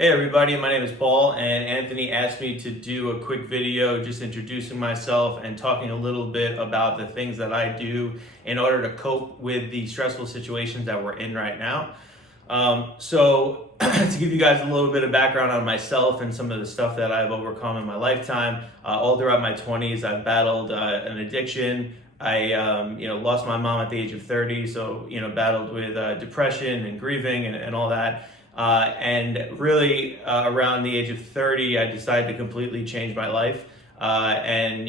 Hey everybody, my name is Paul, and Anthony asked me to do a quick video just introducing myself and talking a little bit about the things that I do in order to cope with the stressful situations that we're in right now. To give you guys a little bit of background on myself and some of the stuff that I've overcome in my lifetime, all throughout my 20s, I've battled an addiction. I lost my mom at the age of 30, so battled with depression and grieving and all that. And really, around the age of 30, I decided to completely change my life and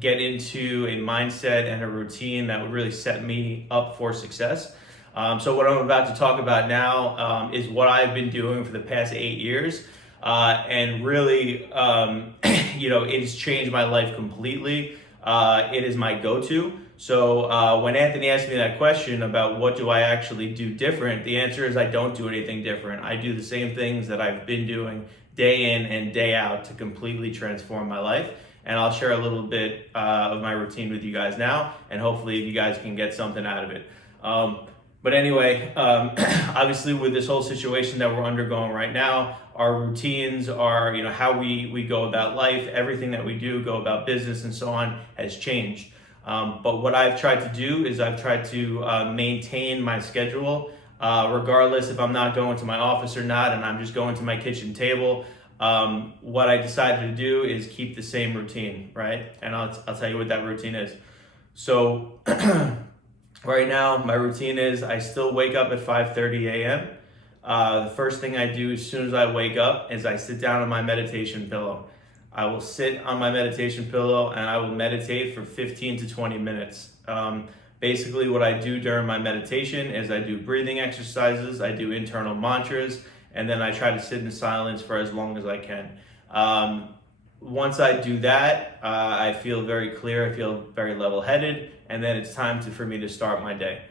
get into a mindset and a routine that would really set me up for success. So what I'm about to talk about now is what I've been doing for the past 8 years, and really, it's changed my life completely. It is my go-to. So when Anthony asked me that question about what do I actually do different, the answer is I don't do anything different. I do the same things that I've been doing day in and day out to completely transform my life. And I'll share a little bit of my routine with you guys now, and hopefully you guys can get something out of it. But anyway, obviously with this whole situation that we're undergoing right now, our routines are, how we go about life, everything that we do, go about business and so on has changed. But what I've tried to do is I've tried to maintain my schedule, regardless if I'm not going to my office or not, and I'm just going to my kitchen table. What I decided to do is keep the same routine, right? And I'll tell you what that routine is. So right now, my routine is I still wake up at 5:30 a.m. The first thing I do as soon as I wake up is I sit down on my meditation pillow. I will sit on my meditation pillow and I will meditate for 15 to 20 minutes. Basically what I do during my meditation is I do breathing exercises, I do internal mantras, and then I try to sit in silence for as long as I can. Once I do that, I feel very clear, I feel very level-headed, and then it's time for me to start my day.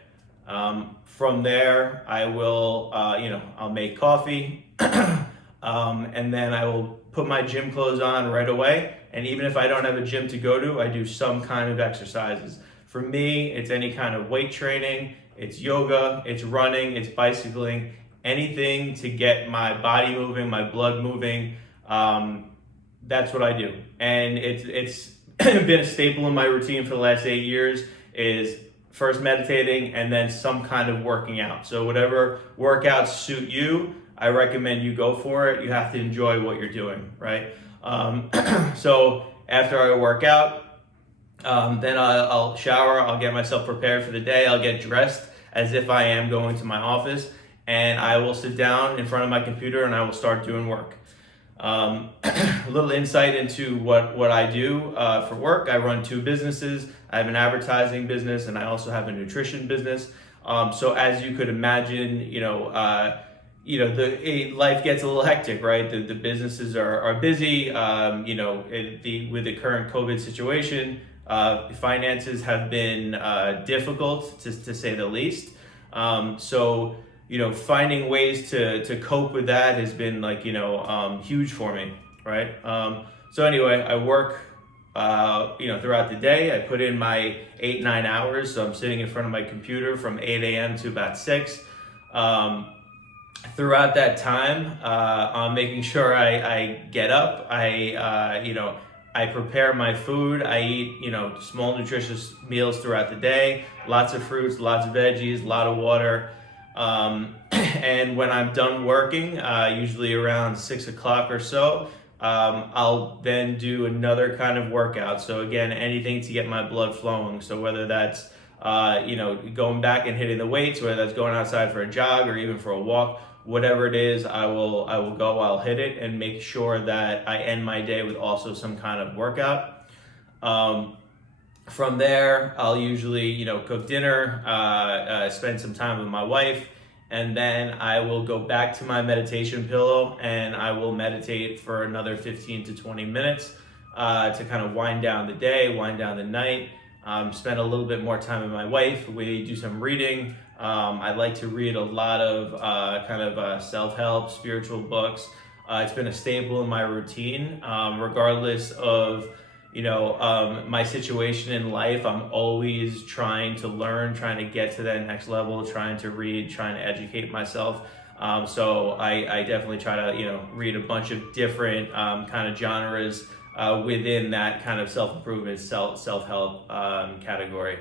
From there, I will, I'll make coffee, and then I will put my gym clothes on right away. And even if I don't have a gym to go to, I do some kind of exercises. For me, it's any kind of weight training, it's yoga, it's running, it's bicycling, anything to get my body moving, my blood moving. That's what I do. And it's been a staple in my routine for the last 8 years is first meditating and then some kind of working out. So whatever workouts suit you, I recommend you go for it. You have to enjoy what you're doing, right? So after I work out, then I'll shower, I'll get myself prepared for the day, I'll get dressed as if I am going to my office, and I will sit down in front of my computer and I will start doing work. A little insight into what I do for work. I run 2 businesses. I have an advertising business and I also have a nutrition business. So as you could imagine, life gets a little hectic, right? The businesses are busy. With the current COVID situation, finances have been difficult to say the least. Finding ways to cope with that has been huge for me, right? So anyway, I work, throughout the day. I put in my 8-9 hours. So I'm sitting in front of my computer from 8 a.m. to about 6. Throughout that time, I'm making sure I get up. I prepare my food. I eat, small nutritious meals throughout the day. Lots of fruits, lots of veggies, a lot of water. And when I'm done working, usually around 6 o'clock or so, I'll then do another kind of workout. So again, anything to get my blood flowing. So whether that's, going back and hitting the weights, whether that's going outside for a jog or even for a walk, whatever it is, I'll hit it and make sure that I end my day with also some kind of workout. From there, I'll usually, cook dinner, spend some time with my wife, and then I will go back to my meditation pillow and I will meditate for another 15 to 20 minutes to kind of wind down the day, wind down the night, spend a little bit more time with my wife. We do some reading. I like to read a lot of self-help, spiritual books. It's been a staple in my routine, regardless of my situation in life. I'm always trying to learn, trying to get to that next level, trying to read, trying to educate myself. So I definitely try to, read a bunch of different kind of genres within that kind of self-improvement, self-help category.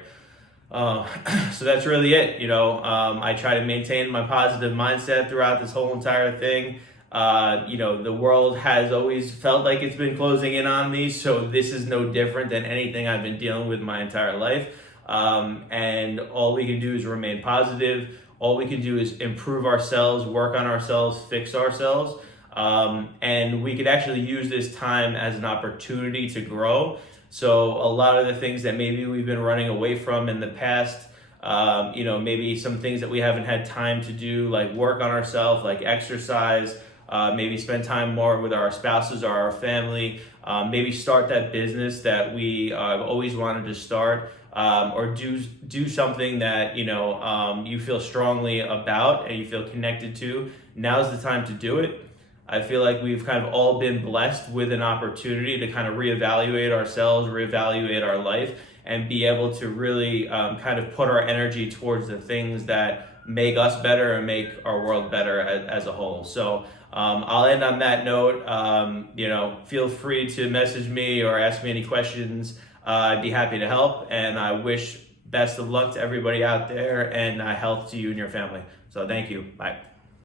Uh, so that's really it. I try to maintain my positive mindset throughout this whole entire thing. The world has always felt like it's been closing in on me, so this is no different than anything I've been dealing with my entire life. And all we can do is remain positive. All we can do is improve ourselves, work on ourselves, fix ourselves. And we could actually use this time as an opportunity to grow. So a lot of the things that maybe we've been running away from in the past, maybe some things that we haven't had time to do, like work on ourselves, like exercise, maybe spend time more with our spouses or our family, maybe start that business that we have always wanted to start, or do something that you feel strongly about and you feel connected to. Now's the time to do it. I feel like we've kind of all been blessed with an opportunity to kind of reevaluate ourselves, reevaluate our life, and be able to really kind of put our energy towards the things that make us better and make our world better as a whole. So I'll end on that note. Feel free to message me or ask me any questions. I'd be happy to help, and I wish best of luck to everybody out there, and health to you and your family. So thank you. Bye.